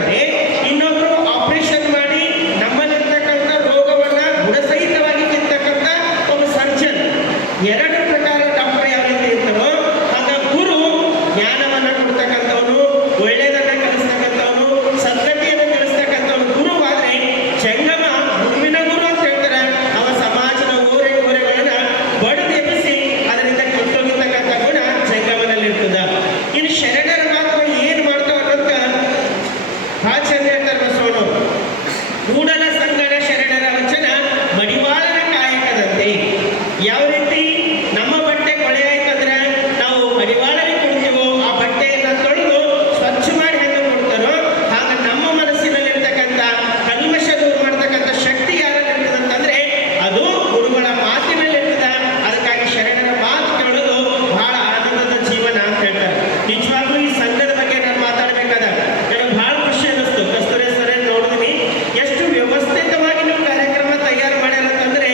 ಮಾಡ್ತಾರೆ, ಇನ್ನೊಬ್ರು ಆಪರೇಷನ್ ಮಾಡಿ ನಮ್ಮಲ್ಲಿರ್ತಕ್ಕಂಥ ರೋಗವನ್ನ ಗುಣಸಹಿತವಾಗಿ ತಿಂತಕ್ಕಂಥ ಒಬ್ಬ ಸರ್ಜನ್. ಎರಡು ಪ್ರಕಾರ ಡಾಕ್ಟರ್ ಯಾವ ರೀತಿ ಇರ್ತಾರೋ ಆಗ ಗುರು ಜ್ಞಾನವನ್ನ ಕೊಡ್ತಕ್ಕಂಥವನು, ಒಳ್ಳೆಯದನ್ನ ಕಲಿಸ್ತಕ್ಕಂಥವನು, ಸದ್ಗತಿಯನ್ನು ತಿಳಿಸ್ತಕ್ಕಂಥವನು ಗುರು. ಆದ್ರೆ ಜಂಗಮ ಗುರುವಿನ ಗುರು ಅಂತ ಹೇಳ್ತಾರೆ. ಅವ ಸಮಾಜದ ಓರೆಗಳನ್ನ ಬಡಿದೆಬ್ಬಿಸಿ ಅದರಿಂದ ಕೆಟ್ಟೋಗಿರ್ತಕ್ಕಂಥ ಗುಣ ಜಂಗಮನಲ್ಲಿ ಇರ್ತದ. ಇನ್ನು ಶರಣರ ಮಾತುಗಳು ಏನ್ ಮಾಡ್ತಾವ ಅನ್ನೋದಕ್ಕ ಭಾಳ ಚಂದ ಹೇಳ್ತಾರೆ ಬಸವಣ್ಣವರು. ಕೂಡಲ ಸಂಗಡ ಶರಣರ ವಚನ ಮಡಿವಾಳನ ಕಾಯಕದಂತೆ. ಯಾವ ರೀತಿ ನಮ್ಮ ಬಟ್ಟೆ ಕೊಳೆ ಆಯ್ತಂದ್ರೆ ನಾವು ಮಡಿವಾಳರಿಗೆ ಕೊಡ್ತೀವೋ, ಆ ಬಟ್ಟೆಯನ್ನ ತೊಳೆದು ಸ್ವಚ್ಛ ಮಾಡಿ ಹೆಂಗೆ ಕೊಡ್ತಾರೋ ಆಗ ನಮ್ಮ ಮನಸ್ಸಿನಲ್ಲಿರ್ತಕ್ಕಂಥ ಕಲ್ಮಶ ದೂರ ಮಾಡ್ತಕ್ಕಂಥ ಶಕ್ತಿ ಯಾರಲ್ಲಿರ್ತದಂತಂದ್ರೆ ಅದು ಗುರುಗಳ ಮಾತಿನಲ್ಲಿರ್ತದ. ಅದಕ್ಕಾಗಿ ಶರಣರ ಮಾತು ಕೇಳೋದು ಬಹಳ ಆನಂದದ ಜೀವನ ಅಂತ ಹೇಳ್ತಾರೆ. ನಿಜವಾಗ್ಲೂ ಈ ಸಂಘದ ಬಗ್ಗೆ ನಾನು ಮಾತಾಡಬೇಕಾದ ನನಗೆ ಬಹಳ ಖುಷಿ ಅನ್ನಿಸ್ತು. ಕಸ್ತೂರಿ ಸರ್ ನೋಡಿದ್ವಿ ಎಷ್ಟು ವ್ಯವಸ್ಥಿತವಾಗಿ ನೀವು ಕಾರ್ಯಕ್ರಮ ತಯಾರು ಮಾಡ್ಯಾರ ಅಂತಂದ್ರೆ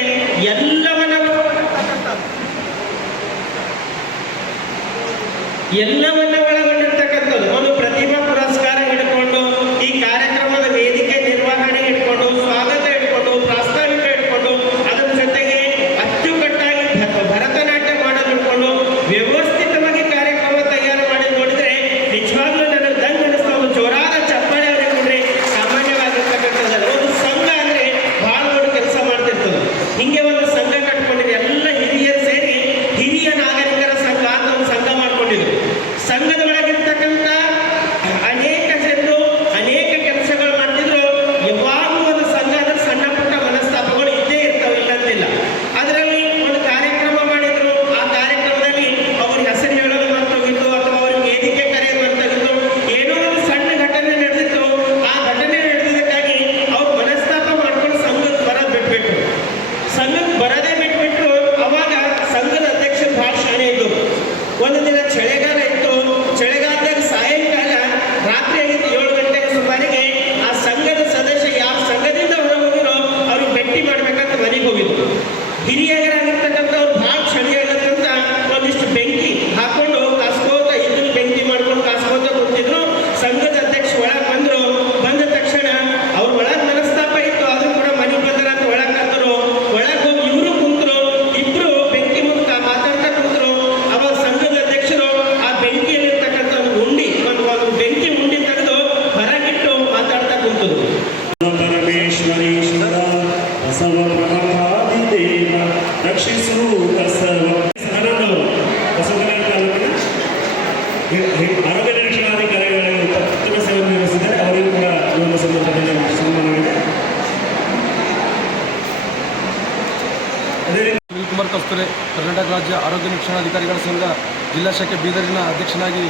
ಎಲ್ಲವನ್ನ ಒಳಗೊಂಡಿರ್ತಕ್ಕಂಥದ್ದು. ಒಂದು ಪ್ರತಿಭಾ ಪುರಸ್ಕಾರ ಹಿಡ್ಕೊಂಡು ಈ ಕಾರ್ಯಕ್ರಮದ ವೇದಿಕೆ ನಿರ್ವಹಣೆ ಇಟ್ಕೊಂಡು, ಸ್ವಾಗತ ಇಟ್ಕೊಂಡು, ಪ್ರಾಸ್ತಾವಿಕ ಇಟ್ಕೊಂಡು, ಅದರ ಜೊತೆಗೆ ಅಚ್ಚುಕಟ್ಟಾಗಿ ಭರತನಾಟ್ಯ ಮಾಡೋದು ಇಟ್ಕೊಂಡು ವ್ಯವಸ್ಥಿತವಾಗಿ ಕಾರ್ಯಕ್ರಮ ತಯಾರು ಮಾಡಿ ನೋಡಿದ್ರೆ ನಿಜವಾಗ್ಲೂ ನನಗೆ ದಂಗ ಅನಿಸ್ತಾ. ಒಂದು ಜೋರಾದ ಚಪ್ಪಾಳೆ ಅವರಿಗೆ ಕೊಡ್ರಿ. ಸಾಮಾನ್ಯವಾಗಿರ್ತಕ್ಕಂಥದ್ದಲ್ಲ. ಒಂದು ಸಂಘ ಅಂದ್ರೆ ಬಹಳ ದೊಡ್ಡ ಕೆಲಸ ಮಾಡ್ತಿರ್ತದೆ. ಹಿಂಗೆ ಒಂದು ಸಂಘ ಕಟ್ಕೊಂಡಿದೆ, ಎಲ್ಲ ಹಿರಿಯರು ಸೇರಿ ಹಿರಿಯ ನಾಗರಿಕರ ಸಂಘ ಅಂತ ಒಂದು ಸಂಘ ಮಾಡ್ಕೊಂಡಿದ್ರು. ಸಂಘದ ಒಳಗಿರ್ತಕ್ಕಂಥ ಅನೇಕ ಜನರು ಅನೇಕ ಕೆಲಸಗಳು ಮಾಡ್ತಿದ್ರು. ಯಾವಾಗಲೂ ಒಂದು ಸಂಘ ಅಂದ್ರೆ ಸಣ್ಣ ಪುಟ್ಟ ಮನಸ್ತಾಪಗಳು ಇದ್ದೇ ಇರ್ತಾವೆ, ಇಲ್ಲಂತಿಲ್ಲ. ಅದರಲ್ಲಿ ಒಂದು ಕಾರ್ಯಕ್ರಮ ಮಾಡಿದ್ರು. ಆ ಕಾರ್ಯಕ್ರಮದಲ್ಲಿ ಅವ್ರ ಹೆಸರು ಹೇಳೋದು ಮರ್ತೋಗಿತ್ತು ಅಥವಾ ಅವ್ರಿಗೆ ವೇದಿಕೆ ಕರೆಯೋದು ಮರ್ತೋಗಿತ್ತು. ಏನೋ ಒಂದು ಸಣ್ಣ ಘಟನೆ ನಡೆದಿತ್ತು. ಆ ಘಟನೆ ನಡೆದಿದ್ದಕ್ಕಾಗಿ ಅವ್ರು ಮನಸ್ತಾಪ ಮಾಡ್ಕೊಂಡು ಸಂಘಕ್ಕೆ ಬರೋದು ಬಿಟ್ಬಿಟ್ರು. ಸಂಘಕ್ಕೆ ಬರದೇ ಬಿಟ್ಬಿಟ್ರು. ಅವಾಗ ಸಂಘದ ಅಧ್ಯಕ್ಷರು ಭಾಳ ಶಾಣೆ ಇದ್ದು. ಒಂದು ದಿನ ಚಳಿಗಾಲ ಇತ್ತು. ಚಳಿಗಾಲದಾಗ ಸಾಯಂಕಾಲ ರಾತ್ರಿ ಆಗಿತ್ತು 7 ಗಂಟೆಗೆ ಸುಮಾರಿಗೆ ಆ ಸಂಘದ ಸದಸ್ಯ ಯಾವ ಸಂಘದಿಂದ ಹೊರಗೆ ಹೋಗಿರೋ ಅವ್ರಿಗೆ ಭೇಟಿ ಮಾಡ್ಬೇಕಂತ ಮನೆಗೆ ಹೋಗಿದ್ರು. ಹಿರಿಯರಾಗಿರ್ತಕ್ಕಂಥವ್ರು ಭಾಳ ಚಳಿ ಆಗತ್ತಂತ ಒಂದಿಷ್ಟು ಬೆಂಕಿ ಹಾಕೊಂಡು ಕಾಸ್ಕೋತ ಇದನ್ನು ಬೆಂಕಿ ಮಾಡ್ಕೊಂಡು ಕಾಸ್ಕೋತ ಕೂತಿದ್ರು. ಸಂಘದ ಅಧ್ಯಕ್ಷ ಒಳಗೆ ಬಂದ್ರು. ಬಂದ ತಕ್ಷಣ ಅವ್ರ ಒಳಗೆ ಮನಸ್ತಾಪ ಇತ್ತು. ಆದ್ರೂ ಕೂಡ ಮನೆಗೆ ಬಂದ್ರ ಅಂತ ಒಳಗೆ ಕರ್ತರು. ಒಳಗೆ ಹೋಗಿ ಇವರು ಕುಂತರು. ಇಬ್ರು ಬೆಂಕಿ ಮುಂದೆ ಮಾತಾಡ್ತಾ ಕುಂತರು. ಅವಾಗ ಸಂಘದ ಅಧ್ಯಕ್ಷರು ಆ ಬೆಂಕಿಯಲ್ಲಿರ್ತಕ್ಕಂಥ ಒಂದು ಬೆಂಕಿ ಉಂಡಿ ತೆಗೆದು ಹೊರಗಿಟ್ಟು ಮಾತಾಡ್ತಾ ಕುಂತರು. ಪರಮೇಶ್ವರೀಶ್ವರ ಬಸವ ಬ್ರಹ್ಮಾದಿದೇವ ರಕ್ಷಿಸು ಬಸವ. ಬಸವಕಲ್ಯಾಣ ತಾಲೂಕಿನ ಆರೋಗ್ಯ ನಿರೀಕ್ಷಣಾಧಿಕಾರಿಗಳಲ್ಲಿ ಉತ್ತಮ ಸೇವೆ ನಿರ್ವಹಿಸಿದ್ದಾರೆ. ಅವರಿಗೂ ಕೂಡ ಈ ಒಂದು ಸಂದರ್ಭದಲ್ಲಿ ಸನ್ಮಾನವಿದೆ. ಅದೇ ರೀತಿ ಸುನಿಲ್ ಕುಮಾರ್ ಕಸ್ತೂರೆ, ಕರ್ನಾಟಕ ರಾಜ್ಯ ಆರೋಗ್ಯ ನಿರೀಕ್ಷಣಾಧಿಕಾರಿಗಳ ಸಂಘ ಜಿಲ್ಲಾ ಶಾಖೆ ಬೀದರಿನ ಅಧ್ಯಕ್ಷನಾಗಿ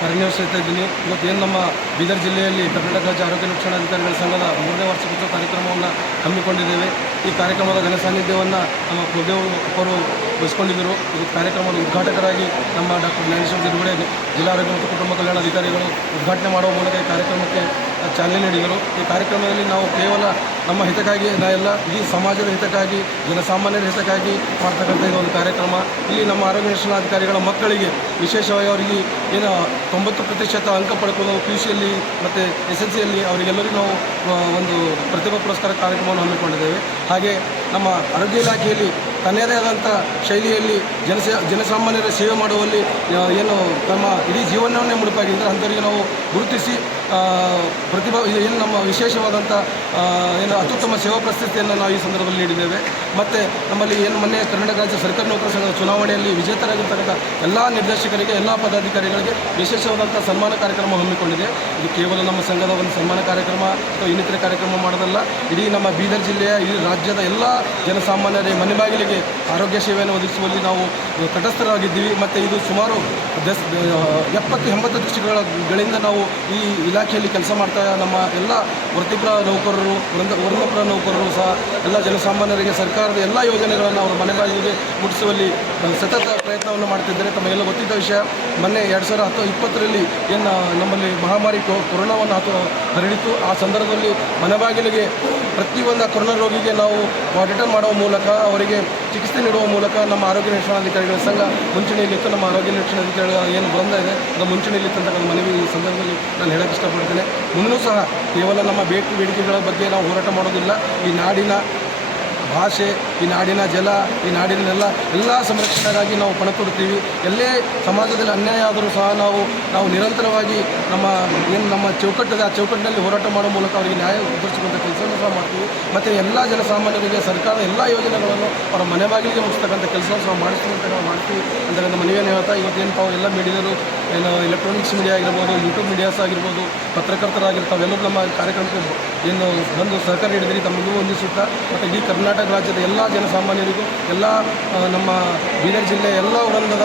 ಕಾರ್ಯನಿರ್ವಹಿಸ್ತಾ ಇದ್ದೀನಿ. ಇವತ್ತು ಏನು ನಮ್ಮ ಬೀದರ್ ಜಿಲ್ಲೆಯಲ್ಲಿ ಕರ್ನಾಟಕ ರಾಜ್ಯ ಆರೋಗ್ಯ ನಿರೀಕ್ಷಣಾಧಿಕಾರಿಗಳ ಸಂಘದ 3ನೇ ವಾರ್ಷಿಕೋತ್ಸವ ಕಾರ್ಯಕ್ರಮವನ್ನು ಹಮ್ಮಿಕೊಂಡಿದ್ದೇವೆ. ಈ ಕಾರ್ಯಕ್ರಮದ ಘನ ಸಾನ್ನಿಧ್ಯವನ್ನು ನಮ್ಮ ಕುಲದೇವ್ ಅವರು ವಹಿಸಿಕೊಂಡಿದ್ದರು. ಈ ಕಾರ್ಯಕ್ರಮದ ಉದ್ಘಾಟಕರಾಗಿ ನಮ್ಮ ಡಾಕ್ಟರ್ ಜ್ಞಾನೇಶ್ವರ ಜರುಗಡೆ ಜಿಲ್ಲಾ ಆರೋಗ್ಯ ಮತ್ತು ಕುಟುಂಬ ಕಲ್ಯಾಣ ಅಧಿಕಾರಿಗಳು ಉದ್ಘಾಟನೆ ಮಾಡುವ ಮೂಲಕ ಈ ಕಾರ್ಯಕ್ರಮಕ್ಕೆ ಚಾಲನೆ ನೀಡಿದರು. ಈ ಕಾರ್ಯಕ್ರಮದಲ್ಲಿ ನಾವು ಕೇವಲ ನಮ್ಮ ಹಿತಕ್ಕಾಗಿ ಇಡೀ ಸಮಾಜದ ಹಿತಕ್ಕಾಗಿ, ಜನಸಾಮಾನ್ಯರ ಹಿತಕ್ಕಾಗಿ ಮಾಡ್ತಕ್ಕಂಥ ಇದೊಂದು ಕಾರ್ಯಕ್ರಮ. ಇಲ್ಲಿ ನಮ್ಮ ಆರೋಗ್ಯ ನಿರೀಕ್ಷಣಾಧಿಕಾರಿಗಳ ಮಕ್ಕಳಿಗೆ ವಿಶೇಷವಾಗಿ ಅವರಿಗೆ ಏನು 90% ಅಂಕ ಪಡ್ಕೊಂಡು PUCಯಲ್ಲಿ ಮತ್ತು SSLCಯಲ್ಲಿ ಅವರಿಗೆಲ್ಲರಿಗೂ ನಾವು ಒಂದು ಪ್ರತಿಭಾ ಪುರಸ್ಕಾರ ಕಾರ್ಯಕ್ರಮವನ್ನು ಹಮ್ಮಿಕೊಂಡಿದ್ದೇವೆ. ಹಾಗೆ ನಮ್ಮ ಆರೋಗ್ಯ ಇಲಾಖೆಯಲ್ಲಿ ತನ್ನದೇ ಆದಂಥ ಶೈಲಿಯಲ್ಲಿ ಜನಸಾಮಾನ್ಯರ ಸೇವೆ ಮಾಡುವಲ್ಲಿ ಏನು ತಮ್ಮ ಇಡೀ ಜೀವನವನ್ನೇ ಮುಡುಪಾಗಿದ್ದರೆ ಅಂಥವರಿಗೆ ನಾವು ಗುರುತಿಸಿ ಏನು ನಮ್ಮ ವಿಶೇಷವಾದಂಥ ಏನು ಅತ್ಯುತ್ತಮ ಸೇವಾ ಪ್ರಶಸ್ತಿಯನ್ನು ನಾವು ಈ ಸಂದರ್ಭದಲ್ಲಿ ನೀಡಿದ್ದೇವೆ. ಮತ್ತು ನಮ್ಮಲ್ಲಿ ಏನು ಮೊನ್ನೆ ಕರ್ನಾಟಕ ರಾಜ್ಯ ಸರ್ಕಾರಿ ನೌಕರ ಸಂಘದ ಚುನಾವಣೆಯಲ್ಲಿ ವಿಜೇತರಾಗಿರ್ತಕ್ಕಂಥ ಎಲ್ಲ ನಿರ್ದೇಶಕರಿಗೆ, ಎಲ್ಲ ಪದಾಧಿಕಾರಿಗಳಿಗೆ ವಿಶೇಷವಾದಂಥ ಸನ್ಮಾನ ಕಾರ್ಯಕ್ರಮ ಹಮ್ಮಿಕೊಂಡಿದೆ. ಇದು ಕೇವಲ ನಮ್ಮ ಸಂಘದ ಒಂದು ಸನ್ಮಾನ ಕಾರ್ಯಕ್ರಮ ಅಥವಾ ಇನ್ನಿತರೆ ಕಾರ್ಯಕ್ರಮ ಮಾಡೋದಲ್ಲ. ಇಡೀ ನಮ್ಮ ಬೀದರ್ ಜಿಲ್ಲೆಯ, ಇಡೀ ರಾಜ್ಯದ ಎಲ್ಲ ಜನಸಾಮಾನ್ಯರ ಮನೆ ಬಾಗಿಲಿಗೆ ಆರೋಗ್ಯ ಸೇವೆಯನ್ನು ಒದಗಿಸುವಲ್ಲಿ ನಾವು ತಟಸ್ಥರಾಗಿದ್ದೀವಿ. ಮತ್ತು ಇದು ಸುಮಾರು 70-80 ದಶಕಗಳಿಂದ ನಾವು ಈ ಇಲಾಖೆಯಲ್ಲಿ ಕೆಲಸ ಮಾಡ್ತಾ ನಮ್ಮ ಎಲ್ಲ ವೃತ್ತಿಪರ ನೌಕರರು, ವೃಂದಪರ ನೌಕರರು ಸಹ ಎಲ್ಲ ಜನಸಾಮಾನ್ಯರಿಗೆ ಸರ್ಕಾರದ ಎಲ್ಲ ಯೋಜನೆಗಳನ್ನು ಅವರ ಮನೆ ಬಾಗಿಲಿಗೆ ಮುಟ್ಟಿಸುವಲ್ಲಿ ಸತತ ಪ್ರಯತ್ನವನ್ನು ಮಾಡ್ತಿದ್ದಾರೆ. ತಮಗೆಲ್ಲ ಗೊತ್ತಿದ್ದ ವಿಷಯ, ಮೊನ್ನೆ 2020 ಏನು ನಮ್ಮಲ್ಲಿ ಮಹಾಮಾರಿ ಕೊರೋನಾವನ್ನು ಹರಡಿತು. ಆ ಸಂದರ್ಭದಲ್ಲಿ ಮನೆ ಬಾಗಿಲಿಗೆ ಪ್ರತಿಯೊಂದು ಕೊರೋನಾ ರೋಗಿಗೆ ನಾವು ಮಾನಿಟರ್ ಮಾಡುವ ಮೂಲಕ ಅವರಿಗೆ ಚಿಕಿತ್ಸೆ ನೀಡುವ ಮೂಲಕ ನಮ್ಮ ಆರೋಗ್ಯ ನಿರೀಕ್ಷಣಾಧಿಕಾರಿಗಳ ಸಂಘ ಮುಂಚೂಣಿಯಲ್ಲಿತ್ತು. ನಮ್ಮ ಆರೋಗ್ಯ ನಿರೀಕ್ಷಣಾಧಿಕಾರಿಗಳ ಏನು ಬೃಂದ ಇದೆ ಅದು ಮುಂಚೂಣಿಯಲ್ಲಿತ್ತು ಅಂತ ನನ್ನ ಮನವಿ ಈ ಸಂದರ್ಭದಲ್ಲಿ ನಾನು ಹೇಳಕ್ಕೆ ಇಷ್ಟಪಡ್ತೇನೆ. ಮುಂದೂ ಸಹ ಕೇವಲ ನಮ್ಮ ಬೇಡಿಕೆಗಳ ಬಗ್ಗೆ ನಾವು ಹೋರಾಟ ಮಾಡೋದಿಲ್ಲ. ಈ ನಾಡಿನ ಭಾಷೆ, ಈ ನಾಡಿನ ಜಲ, ಈ ನಾಡಿನ ಎಲ್ಲ ಸಂರಕ್ಷಣೆಗಾಗಿ ನಾವು ಪಣತೊಡ್ತೀವಿ. ಎಲ್ಲೇ ಸಮಾಜದಲ್ಲಿ ಅನ್ಯಾಯ ಆದರೂ ಸಹ ನಾವು ನಿರಂತರವಾಗಿ ನಮ್ಮ ಚೌಕಟ್ಟಿದೆ ಆ ಚೌಕಟ್ಟಿನಲ್ಲಿ ಹೋರಾಟ ಮಾಡುವ ಮೂಲಕ ಅವರಿಗೆ ನ್ಯಾಯ ಒದಗಿಸುವಂಥ ಕೆಲಸವನ್ನು ಸಹ ಮಾಡ್ತೀವಿ. ಮತ್ತು ಎಲ್ಲ ಜನಸಾಮಾನ್ಯರಿಗೆ ಸರ್ಕಾರದ ಎಲ್ಲ ಯೋಜನೆಗಳನ್ನು ಅವರ ಮನೆ ಬಾಗಿಲಿಗೆ ಮುಗಿಸ್ತಕ್ಕಂಥ ಕೆಲಸವನ್ನು ಸಹ ಮಾಡಿಸ್ತೀವಿ ಅಂತ ನಾವು ಮಾಡ್ತೀವಿ ಅಂತ ನಮ್ಮ ಮನವಿಯನ್ನು ಹೇಳ್ತಾ, ಇವತ್ತೇನು ತಾವು ಎಲ್ಲ ಮೀಡಿಯಾರು ಏನು ಎಲೆಕ್ಟ್ರಾನಿಕ್ಸ್ ಮೀಡಿಯಾ ಆಗಿರ್ಬೋದು, ಯೂಟ್ಯೂಬ್ ಮೀಡಿಯಾಸ್ ಆಗಿರ್ಬೋದು, ಪತ್ರಕರ್ತರಾಗಿರ್ತಾವೆ ಎಲ್ಲರೂ ನಮ್ಮ ಕಾರ್ಯಕ್ರಮಕ್ಕೆ ಏನು ಬಂದು ಸಹಕಾರ ನೀಡಿದ್ರಿ ತಮಗೂ ವಂದಿಸುತ್ತಾ, ಮತ್ತು ಇಡೀ ಕರ್ನಾಟಕ ರಾಜ್ಯದ ಎಲ್ಲ ಜನಸಾಮಾನ್ಯರಿಗೂ, ಎಲ್ಲ ನಮ್ಮ ಬೀದರ್ ಜಿಲ್ಲೆಯ ಎಲ್ಲ ವೃಂದದ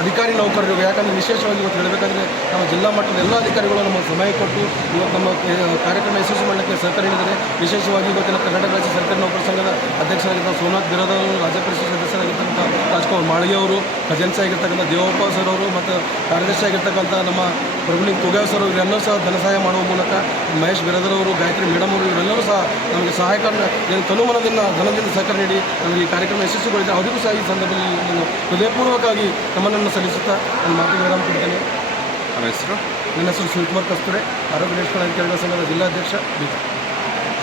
ಅಧಿಕಾರಿ ನೌಕರರಿಗೂ, ಯಾಕಂದರೆ ವಿಶೇಷವಾಗಿ ಇವತ್ತು ಹೇಳಬೇಕಂದ್ರೆ ನಮ್ಮ ಜಿಲ್ಲಾ ಮಟ್ಟದ ಎಲ್ಲ ಅಧಿಕಾರಿಗಳು ನಮ್ಮ ಸಮಯ ಕೊಟ್ಟು ಇವತ್ತು ನಮ್ಮ ಕಾರ್ಯಕ್ರಮ ಯಶಸ್ವಿ ಮಾಡಲಿಕ್ಕೆ ಸಹಕಾರ ನೀಡಿದರೆ, ವಿಶೇಷವಾಗಿ ಇವತ್ತಿನ ಕರ್ನಾಟಕ ರಾಜ್ಯ ಸರ್ಕಾರಿ ನೌಕರ ಸಂಘದ ಅಧ್ಯಕ್ಷರಾಗಿದ್ದ ಸೋಮನಾಥ್ ಬಿರಾದವರು, ರಾಜ್ಯ ಪರಿಷತ್ ಸದಸ್ಯರಾಗಿರ್ತಕ್ಕಂಥ ರಾಜ್ಕುಮಾರ್ ಮಾಳಿಗೆ ಅವರು, ಖಜಾನ್ಸಿ ಆಗಿರ್ತಕ್ಕಂಥ ದೇವಪ್ಪ ಸರ್ ಅವರು, ಮತ್ತು ಕಾರ್ಯದರ್ಶಿ ಆಗಿರ್ತಕ್ಕಂಥ ನಮ್ಮ ಪ್ರಭುಲಿಂಗ್ ಕುಗಾವ್ ಸರ್ ಇವರೆಲ್ಲರೂ ಸಹ ಧನ ಸಹಾಯ ಮಾಡುವ ಮೂಲಕ ಮಹೇಶ್ ಬಿರಾದರ್ ಅವರು, ಗಾಯತ್ರಿ ಮೇಡಮ್ ಅವರು ಇವರೆಲ್ಲರೂ ಸಹ ನಮಗೆ ಸಹಾಯಕ ಏನು ತನುಮನದಿಂದ ಧನದಿಂದ ಸಹಕಾರ ನೀಡಿ ನಮಗೆ ಈ ಕಾರ್ಯಕ್ರಮ ಯಶಸ್ವಿಗೊಳಿಸಿದೆ. ಅವರಿಗೂ ಸಹ ಈ ಸಂದರ್ಭದಲ್ಲಿ ನಾನು ಹೃದಯಪೂರ್ವಕವಾಗಿ ನಮ್ಮನ್ನು ಸಲ್ಲಿಸುತ್ತಾ ನನ್ನ ಮಾತಿಗೆ ವಿರಾಮ ಕೊಡ್ತೇನೆ. ನಮ್ಮ ಹೆಸರು ನನ್ನ ಹೆಸರು ಶಿವಕುಮಾರ್ ಕಸ್ತೂರೆ, ಆರೋಗ್ಯ ನಿರೀಕ್ಷಣಾಧಿಕಾರಿಗಳ ಸಂಘದ ಜಿಲ್ಲಾಧ್ಯಕ್ಷ ಬೀದರ್.